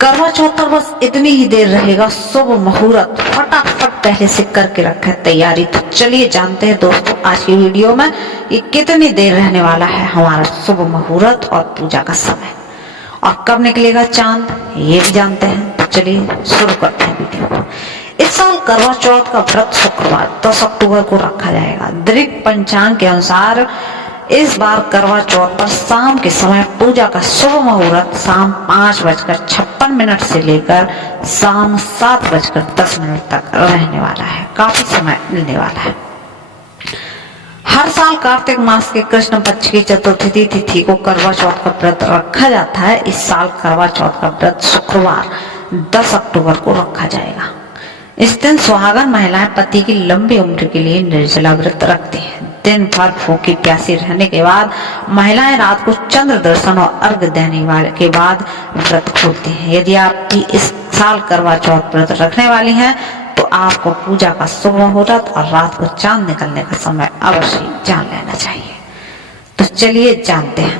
करवा चौथ पर बस इतनी ही देर रहेगा शुभ मुहूर्त, फटाफट पहले से करके रखे तैयारी। तो चलिए जानते हैं दोस्तों आज की वीडियो में ये कितनी देर रहने वाला है हमारा शुभ मुहूर्त और पूजा का समय, और कब निकलेगा चांद ये भी जानते हैं। तो चलिए शुरू करते हैं वीडियो को। इस साल करवा चौथ का व्रत शुक्रवार 10 अक्टूबर को रखा जाएगा। दृक पंचांग के अनुसार इस बार करवा चौथ पर शाम के समय पूजा का शुभ मुहूर्त शाम 5:56 से लेकर शाम 7:10 तक रहने वाला है। काफी समय मिलने वाला है। हर साल कार्तिक मास के कृष्ण पक्ष की चतुर्थी तिथि को करवा चौथ का व्रत रखा जाता है। इस साल करवा चौथ का व्रत शुक्रवार 10 अक्टूबर को रखा जाएगा। इस दिन सुहागन महिलाएं पति की लंबी उम्र के लिए निर्जला व्रत रखती हैं। दिन भर भूखी प्यासी रहने के बाद महिलाएं रात को चंद्र दर्शन और अर्घ देने वाले के बाद व्रत खोलती हैं। यदि आप भी इस साल करवा चौथ व्रत रखने वाली हैं तो आपको पूजा का शुभ मुहूर्त और रात को चांद निकलने का समय अवश्य जान लेना चाहिए। तो चलिए जानते हैं।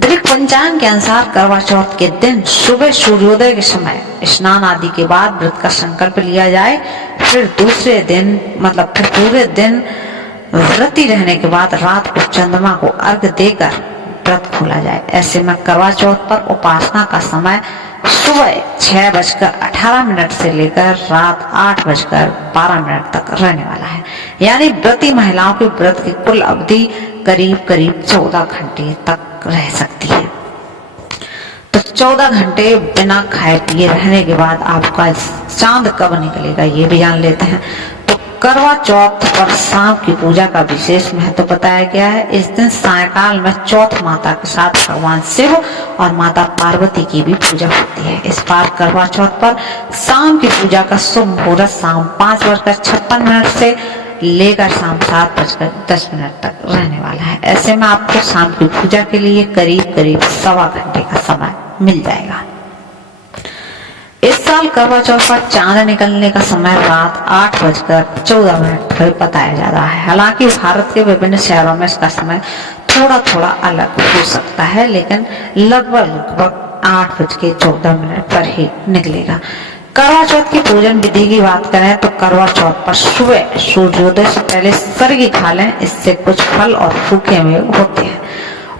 दृक पंचांग के अनुसार करवा चौथ के दिन सुबह सूर्योदय के समय स्नान आदि के बाद व्रत का संकल्प लिया जाए। फिर दूसरे दिन फिर पूरे दिन व्रती रहने के बाद रात को चंद्रमा को अर्घ देकर व्रत खोला जाए। ऐसे में करवा चौथ पर उपासना का समय सुबह 6:18 से लेकर रात 8:12 तक रहने वाला है। यानी व्रती महिलाओं के व्रत की कुल अवधि करीब 14 घंटे तक रह सकती है। तो 14 घंटे बिना खाए पिए रहने के बाद आपका चांद कब निकलेगा ये भी जान लेते हैं। तो करवा चौथ पर शाम की पूजा का विशेष महत्व बताया गया है। इस दिन सायकाल में चौथ माता के साथ भगवान शिव और माता पार्वती की भी पूजा होती है। इस बार करवा चौथ पर शाम की पूजा का शुभ मुहूर्त शाम 5:56 से लेकर शाम 7:10 तक रहने वाला है। ऐसे में आपको शाम की पूजा के लिए करीब 1.25 घंटे का समय मिल जाएगा। इस साल करवा चौथ पर चांद निकलने का समय रात 8:14 बताया जा रहा है। हालांकि भारत के विभिन्न शहरों में इसका समय थोड़ा अलग हो सकता है, लेकिन लगभग 8:14 पर ही निकलेगा। करवा चौथ की पूजन विधि की बात करें तो करवा चौथ पर सुबह सूर्योदय से पहले सर्गी खा लें। इससे कुछ फल और सूखे मेवे होते हैं।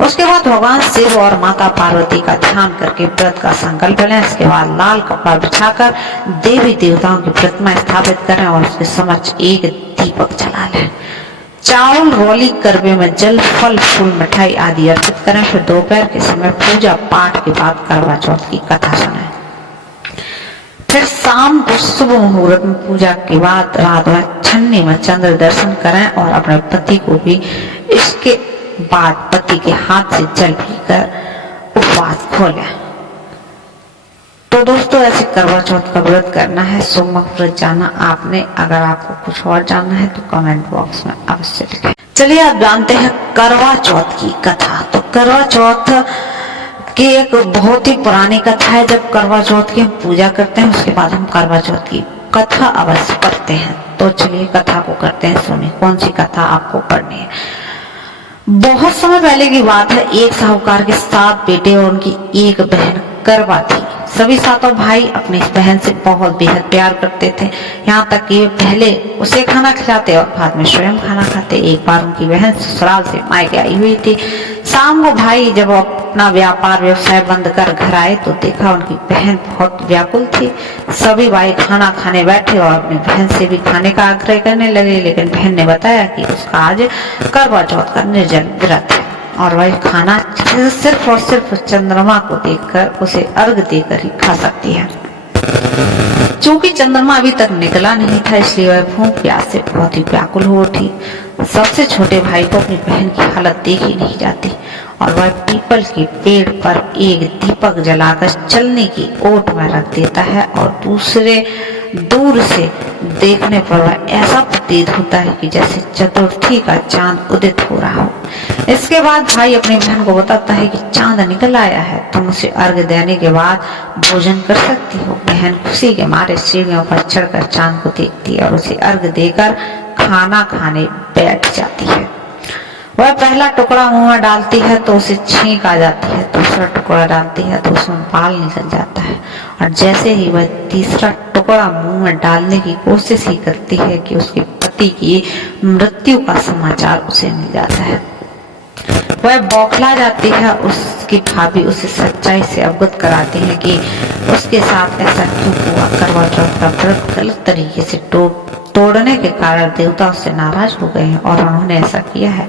उसके बाद भगवान शिव और माता पार्वती का ध्यान करके व्रत का संकल्प लें। इसके बाद लाल कपड़ा बिछाकर देवी देवताओं की प्रतिमा स्थापित करें और उसके समक्ष एक दीपक जला लें। चावल रोली करवे में जल फल फूल मिठाई आदि अर्पित करें। फिर दोपहर के समय पूजा पाठ के बाद करवा चौथ की कथा सुनें। फिर शाम को शुभ मुहूर्त में पूजा के बाद रात में छन्नी में चंद्र दर्शन करें और अपने पति को भी इसके बाद पति के हाथ से जल पीकर उपवास खोलें। तो दोस्तों ऐसे करवा चौथ का व्रत करना है, शुभ मुहूर्त जाना आपने। अगर आपको कुछ और जानना है तो कमेंट बॉक्स में अवश्य लिखें। चलिए आप जानते हैं करवा चौथ की कथा। तो करवा चौथ की एक बहुत ही पुरानी कथा है। जब करवा चौथ की हम पूजा करते हैं उसके बाद हम करवा चौथ की कथा अवश्य पढ़ते हैं। तो चलिए कथा को करते हैं, सुनिए कौन सी कथा आपको पढ़नी है। बहुत समय पहले की बात है। एक साहूकार के 7 बेटे और उनकी एक बहन करवा थी। सभी 7 भाई अपनी इस बहन से बहुत बेहद प्यार करते थे, यहाँ तक कि वे पहले उसे खाना खिलाते और बाद में स्वयं खाना खाते। एक बार उनकी बहन ससुराल से मायके आई हुई थी। शाम को भाई जब अपना व्यापार व्यवसाय बंद कर घर आए तो देखा उनकी बहन बहुत व्याकुल थी। सभी भाई खाना खाने बैठे और अपनी बहन से भी खाने का आग्रह करने लगे, लेकिन बहन ने बताया कि उसका आज करवा चौथ का निर्जल व्रत है और वह खाना सिर्फ और सिर्फ चंद्रमा को देखकर उसे अर्घ देकर ही खा सकती है। चूंकि चंद्रमा अभी तक निकला नहीं था इसलिए वह भूख प्यास से बहुत ही व्याकुल हो उठी। सबसे छोटे भाई को अपनी बहन की हालत देखी नहीं जाती और वह पीपल के पेड़ पर एक दीपक जलाकर चलने की ओट में रख देता है और दूर से देखने पर वह ऐसा प्रतीत होता है कि जैसे चतुर्थी का चांद उदित हो रहा हो। इसके बाद भाई अपनी बहन को बताता है कि चांद निकल आया है, तुम उसे अर्घ देने के बाद भोजन कर सकती हो। बहन खुशी के मारे सीढ़ियों पर चढ़कर चांद को देखती है और उसे अर्घ देकर खाना खाने बैठ जाती है। वह पहला टुकड़ा मुंह में डालती है तो उसे छींक आ जाती है, दूसरा टुकड़ा डालती है तो उसमें बाल निकल जाता है, और जैसे ही वह तीसरा टुकड़ा मुंह में डालने की कोशिश ही करती है कि उसके पति की मृत्यु का समाचार उसे मिल जाता है। वह बौखला जाती है। उसकी भाभी उसे सच्चाई से अवगत कराती है कि उसके साथ ऐसा क्यों हुआ। करवा चौथ का व्रत गलत तरीके से तोड़ने के कारण देवता उससे नाराज हो गए हैं और उन्होंने ऐसा किया है।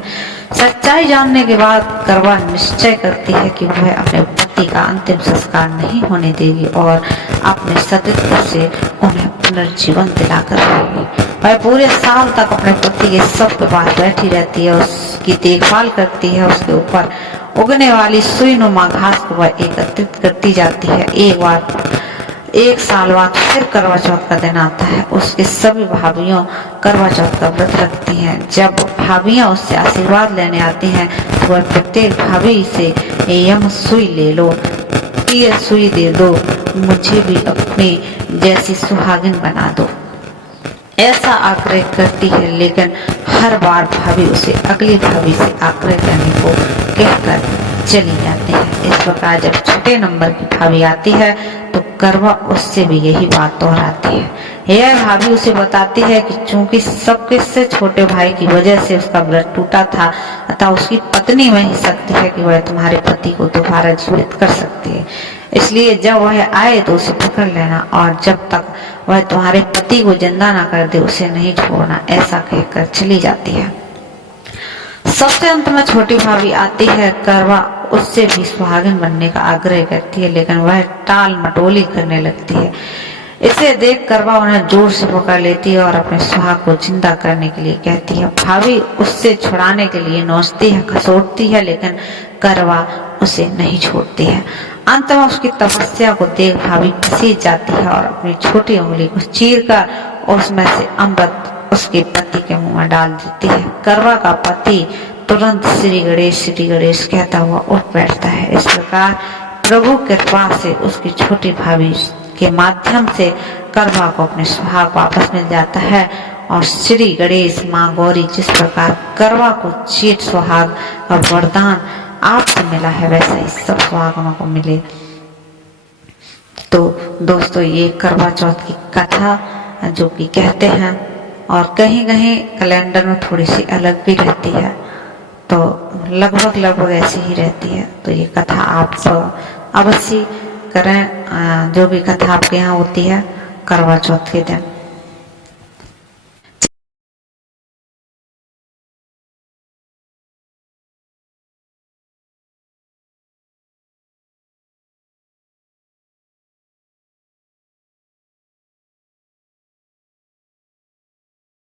सच्चाई जानने के बाद करवा निश्चय करती है कि वह अपने पति का अंतिम संस्कार नहीं होने देगी और अपने सतीत्व से उन्हें पुनर्जीवन दिलाकर रहेगी। वह पूरे साल तक अपने पति के शव के पास बैठी रहती है, उसकी देखभाल करती है, उसके ऊपर उगने वाली सुई नुमा घास को वह एकत्रित करती जाती है। एक साल बाद फिर करवा चौथ का दिन आता है। उसके सभी भाभियों करवा चौथ का व्रत रखती हैं। जब भाभियां उससे आशीर्वाद लेने आती हैं तो वह प्रत्येक भाभी से यम सुई ले लो, ये सुई दे दो, मुझे भी अपनी जैसी सुहागिन बना दो, ऐसा आग्रह करती है। लेकिन हर बार भाभी उसे अगली भाभी से आग्रह करने को कहकर चली जाती है। इस प्रकार जब छठे नंबर की भाभी आती है तो करवा उससे भी यही बात दोहराती है। यह भाभी उसे बताती है कि चूंकि सबके से छोटे भाई की वजह से उसका व्रत टूटा था, अतः उसकी पत्नी में ही शक्ति है कि वह तुम्हारे पति को दोबारा जीवित कर सकती है। इसलिए जब वह आए तो उसे पकड़ लेना और जब तक वह तुम्हारे पति को जिंदा ना कर दे उसे नहीं छोड़ना, ऐसा कहकर चली जाती है। सबसे अंत में छोटी भाभी आती है। करवा उससे भी सुहागिन बनने का आग्रह करती है, लेकिन वह टाल मटोली करने लगती है। इसे देख करवा उन्हें जोर से पकड़ लेती है और अपने सुहाग को जिंदा करने के लिए कहती है। भाभी उससे छुड़ाने के लिए नोचती है, खसोटती है, लेकिन करवा उसे नहीं छोड़ती है। अंत में उसकी तपस्या को देख भाभी पसीज जाती है और अपनी छोटी उंगली को चीरकर उसमें से अमृत उसके पति के मुंह में डाल देती है। करवा का पति तुरंत श्री गणेश कहता हुआ उठ बैठता है। इस प्रकार प्रभु कृपा से उसकी छोटी भाभी के माध्यम से करवा को अपने सुहाग वापस मिल जाता है और श्री गणेश माँ गौरी जिस प्रकार करवा को चीट सुहाग का वरदान आपसे मिला है वैसा ही सब सुहागनों को मिले। तो दोस्तों ये करवा चौथ की कथा जो कि कहते हैं और कहीं कहीं कैलेंडर में थोड़ी सी अलग भी रहती है, तो लगभग ऐसी ही रहती है। तो ये कथा आप अवश्य करें, जो भी कथा आपके यहाँ होती है करवा चौथ के दिन।